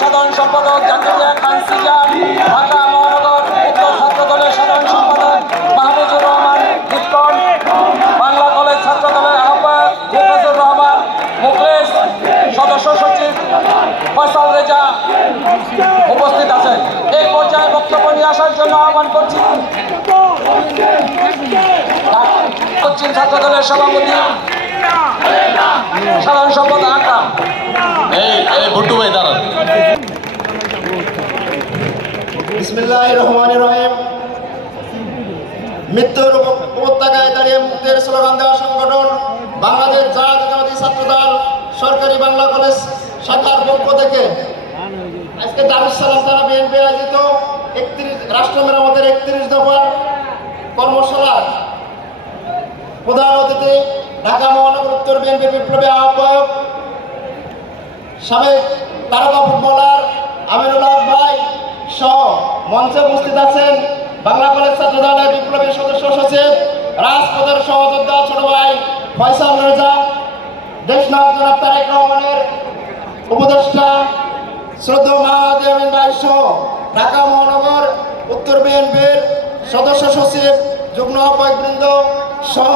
সাধারণ সম্পাদক খান সিজান ঢাকা উত্তর ছাত্র সাধারণ সম্পাদক মাহমুদুর রহমান লিপকন বাংলা কলেজ ছাত্র দলের আহ্বায়ক মুখলেসুর রহমান সদস্য সচিব রেজা উপস্থিত আছেন এই পর্যায়ে বক্তব্য নিয়ে আসার জন্য আহ্বান করছি। পশ্চিম ছাত্র দলের সভাপতি সাধারণ সম্পাদক আকরাম ভুট্টু ভাই মৃত্যুর উপ- উপত্যকায় দাঁড়িয়ে দেওয়া সংগঠন বাংলাদেশ জাতীয়তাবাদী ছাত্রদল সরকারি বাংলা কলেজ শাখার পক্ষ থেকে আজকে দারুসালাম থানা বিএনপি আয়োজিত একত্রিশ, রাষ্ট্র মেরামতের একত্রিশ দফার কর্মশালার প্রধান অতিথি, ঢাকা মহানগর উত্তর বিএনপির বিপ্লবী আহ্বায়ক সাবেক তারকা ফুটবলার আমিনুল্লাহ ভাই সহ মঞ্চে উপস্থিত আছেন বাংলা কলেজ ছাত্র দলের বিপ্লবী সদস্য সচিব, রাজপথের সহযোদ্ধা ছোট ভাই ফয়সাল রেজা দেশ নায়ক জনাব তারেক রহমানের উপদেষ্টা শ্রদ্ধা মাহাদি আমিন ভাই সহ ঢাকা মহানগর উত্তর বিএনপির সদস্য সচিব, যুগ্ম আহ্বায়কবৃন্দ সহ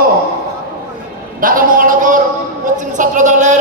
ঢাকা মহানগর পশ্চিম ছাত্র দলের